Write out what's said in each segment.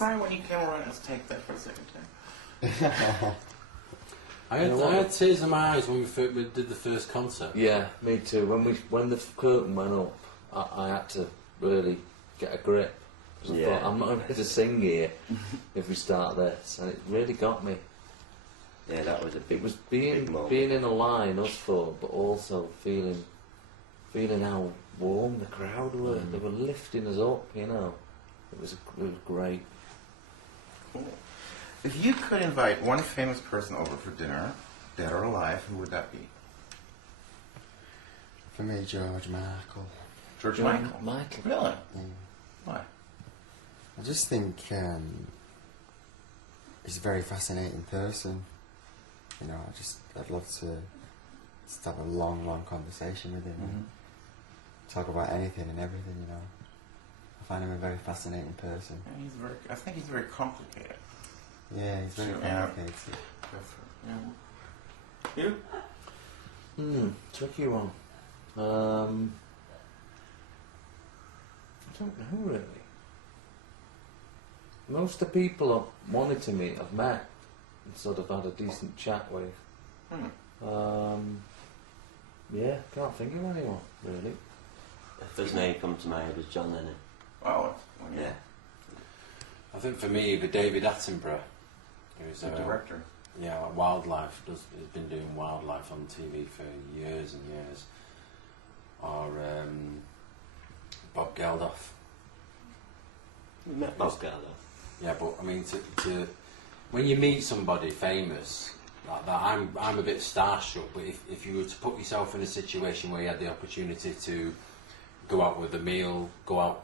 cry when you came around? Let's take that for a second time. I had tears in my eyes when we did the first concert. Yeah, me too. When the curtain went up, I had to really get a grip. I thought, I'm not ready to sing here if we start this, and it really got me. Yeah, that was a big. It was being in a line, us four, but also feeling how warm the crowd were. They were lifting us up, you know. It was great. Cool. If you could invite one famous person over for dinner, dead or alive, who would that be? For me, George Michael. George Michael? Really? Why? I just think he's a very fascinating person. You know, I'd love to just have a long conversation with him and talk about anything and everything, you know. I find him a very fascinating person. And I think he's very complicated. Yeah, he's very complicated. Yeah. You? Tricky one. I don't know really. Most of the people I've wanted to meet, I've met and sort of had a decent chat with. Yeah, can't think of anyone really. The first name come to mind was John Lennon. Oh, yeah. I think for me, the David Attenborough, who's the director. Yeah, wildlife. He's been doing wildlife on TV for years and years. Or Bob Geldof. You met Bob Geldof. Yeah, but I mean, to when you meet somebody famous like that, I'm a bit starstruck. But if you were to put yourself in a situation where you had the opportunity to go out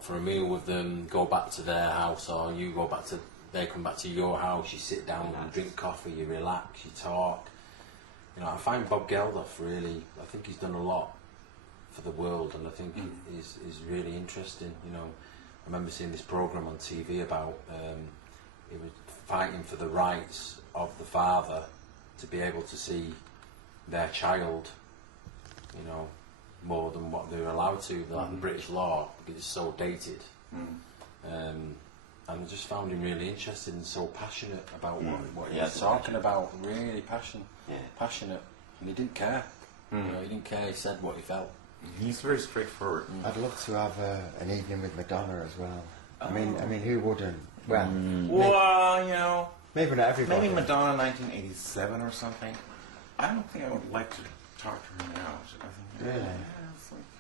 for a meal with them, go back to their house, or they come back to your house, you sit down and drink coffee, you relax, you talk. You know, I find Bob Geldof really, I think he's done a lot for the world, and I think is really interesting. You know, I remember seeing this program on TV about he was fighting for the rights of the father to be able to see their child, you know, more than what they were allowed to, like the British law, because it's so dated. And I just found him really interested and so passionate about what he was talking about. Really passionate, and he didn't care. You know, he didn't care. He said what he felt. He's very straightforward. I'd love to have an evening with Madonna as well. I mean, who wouldn't? Well, well, you know, maybe not everybody. Maybe Madonna 1987 or something. I don't think I would like to talk to her now. I think, really? It's like,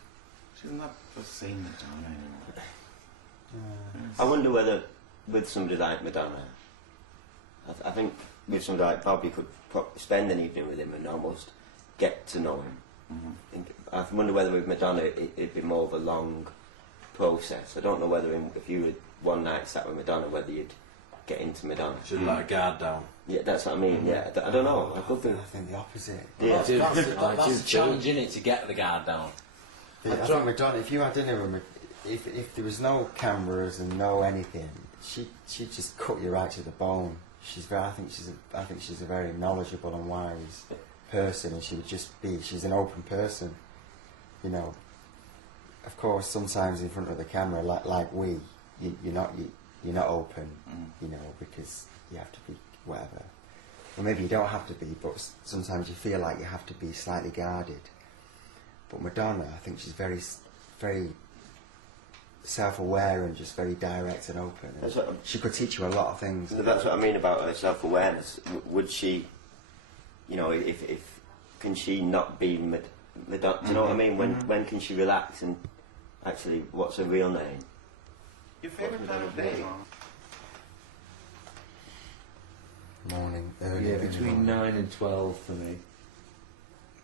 she's not the same Madonna anymore. I wonder whether, with somebody like Madonna, I think with somebody like Bob, you could spend an evening with him and almost get to know him. I wonder whether with Madonna it'd be more of a long process. I don't know whether if you were one night sat with Madonna, whether you'd get into Madonna. Should let a guard down. Yeah, that's what I mean. Yeah, I don't know. I think the opposite. Yeah, that's a challenge, isn't it, to get the guard down? I think Madonna, if you had dinner with if there was no cameras and no anything, she'd just cut you right to the bone. I think she's a very knowledgeable and wise person, and she would just she's an open person, you know. Of course, sometimes in front of the camera, like you're not open, you know, because you have to be whatever. Or maybe you don't have to be, but sometimes you feel like you have to be slightly guarded. But Madonna, I think she's very, very self-aware and just very direct and open. And she could teach you a lot of things. That's what I mean about her self-awareness. Would she, you know, if can she not be Madonna? Do you know what I mean? When can she relax and actually, what's her real name? Your favourite time of day? Morning, early. Yeah, between 9 and 12 for me.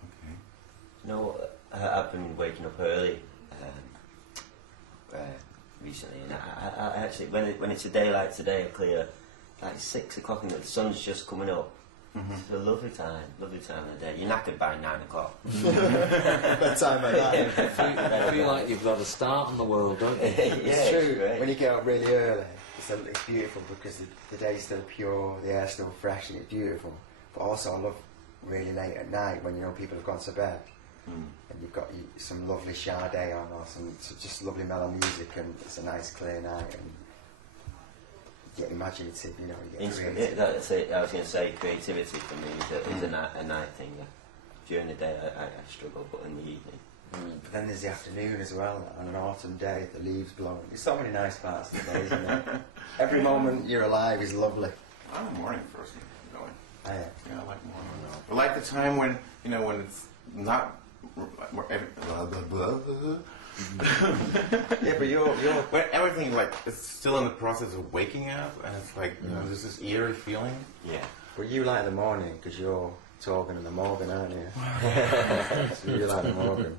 Okay. You know, I've been waking up early recently, and I actually, when it's a day like today, I clear like 6 o'clock, and the sun's just coming up. It's a lovely time of the day. You're knackered by 9 o'clock. That time like that. You feel like you've got a start on the world, don't you? It's true. When you get up really early, it's beautiful because the day's still pure, the air's still fresh, and it's beautiful. But also, I love really late at night when you know people have gone to bed, and you've got some lovely Sade on or some just lovely mellow music, and it's a nice clear night. And get imaginative, you know, you get creative. That's it. I was going to say creativity for me is a night thing. During the day I struggle, but in the evening. But then there's the afternoon as well, on an autumn day, the leaves blowing. There's so many nice parts of the day, isn't there? Every moment you're alive is lovely. I'm a morning person, really. Yeah. Yeah, I like morning. I like the time when, you know, when it's not... Yeah, but you're when everything, like, is still in the process of waking up, and it's like, you know, there's this eerie feeling. Yeah. But you like the morning because you're Torgen and the Morgan, aren't you? So you like the Morgan.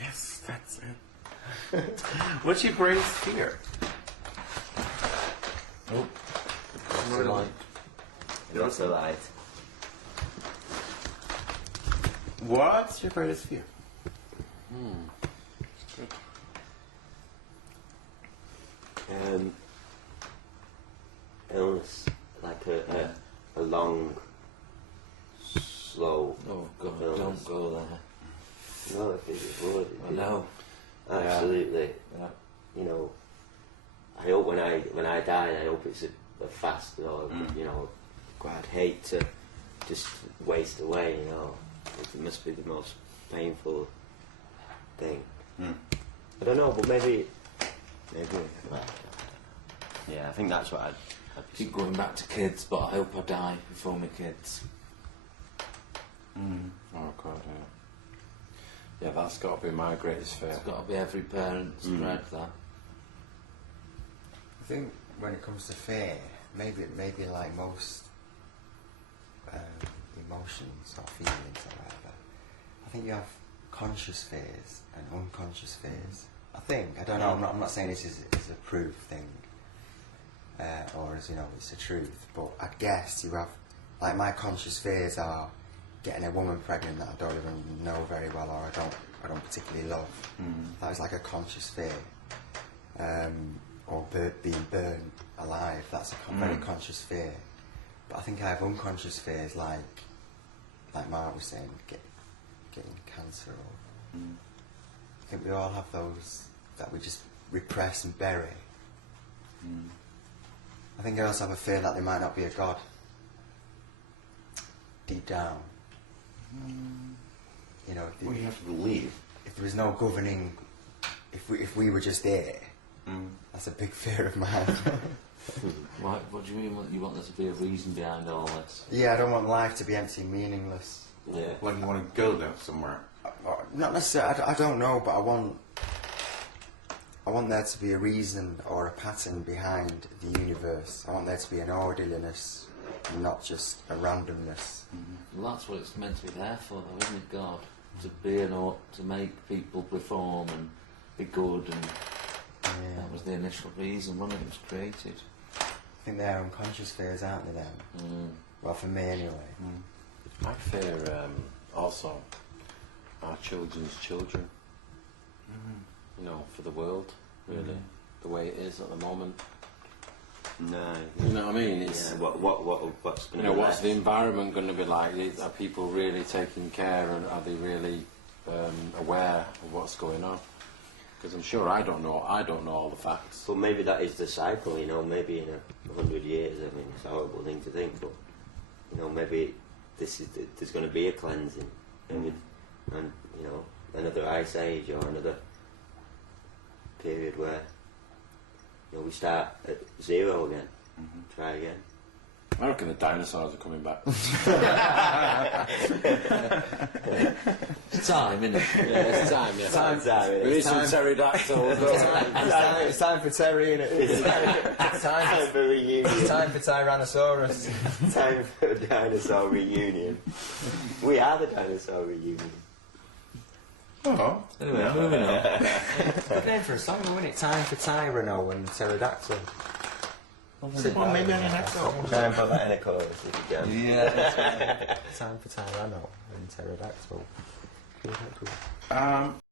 Yes, that's it. What's your greatest fear? Oh, the light. What's the light? What's your greatest fear? Illness, like a long, slow. Oh God, illness. don't go there. No, I think it would. I know. Absolutely. Yeah. You know, I hope when I die, I hope it's a fast, or you know, I'd hate to just waste away. You know, it must be the most painful thing. I don't know, but maybe. Well, yeah, I think that's what I'd Keep going back to kids, but I hope I die before my kids. Oh God, yeah. Yeah, that's got to be my greatest fear. It's got to be every parent's dread, that. I think when it comes to fear, maybe like most emotions or feelings or whatever, I think you have conscious fears and unconscious fears. I think, I don't know, I'm not saying this is a proof thing, or as, you know, it's the truth, but I guess you have, like, my conscious fears are getting a woman pregnant that I don't even know very well, or I don't particularly love. That was like a conscious fear. Or being burned alive, that's a very conscious fear. But I think I have unconscious fears, like Mark was saying, getting cancer. Or I think we all have those that we just repress and bury. I think I also have a fear that there might not be a God. Deep down. You know, We have to believe. if there was no governing, if we were just there, that's a big fear of mine. Right, what do you mean? You want there to be a reason behind all this? Yeah, I don't want life to be empty and meaningless. Yeah. Like you want to go there somewhere. Not necessarily, I don't know, but I want there to be a reason or a pattern behind the universe. I want there to be an orderliness, not just a randomness. Well, that's what it's meant to be there for, though, isn't it, God? To be to make people perform and be good, and that was the initial reason, wasn't it? It was created. I think they're unconscious fears, aren't they, then? Well, for me anyway. I fear also our children's children. You know, for the world, really, the way it is at the moment. No. You know what I mean? It's, Yeah. What's going to you know, be what's left? the environment going to be like? Are people really taking care, and are they really aware of what's going on? Because I'm sure I don't know all the facts. Well, maybe that is the cycle, you know, maybe in 100 years, I mean, it's a horrible thing to think, but, you know, maybe there's going to be a cleansing, and, you know, another ice age or another period where, you know, we start at zero again, try again. I reckon the dinosaurs are coming back. It's time, isn't it? Yeah, it's time, yeah. Time. We need some pterodactyls. It's time for Terry, innit? It's time for reunion. It's time for Tyrannosaurus. Time for a dinosaur reunion. We are the dinosaur reunion. Oh. Anyway, moving on. Good name for a song, isn't it? Time for Tyranno and Pterodactyl. Well, maybe on the next album. Try and put that in a chorus if you can. Yeah, that's right. Time for Tyranno and Pterodactyl. Um,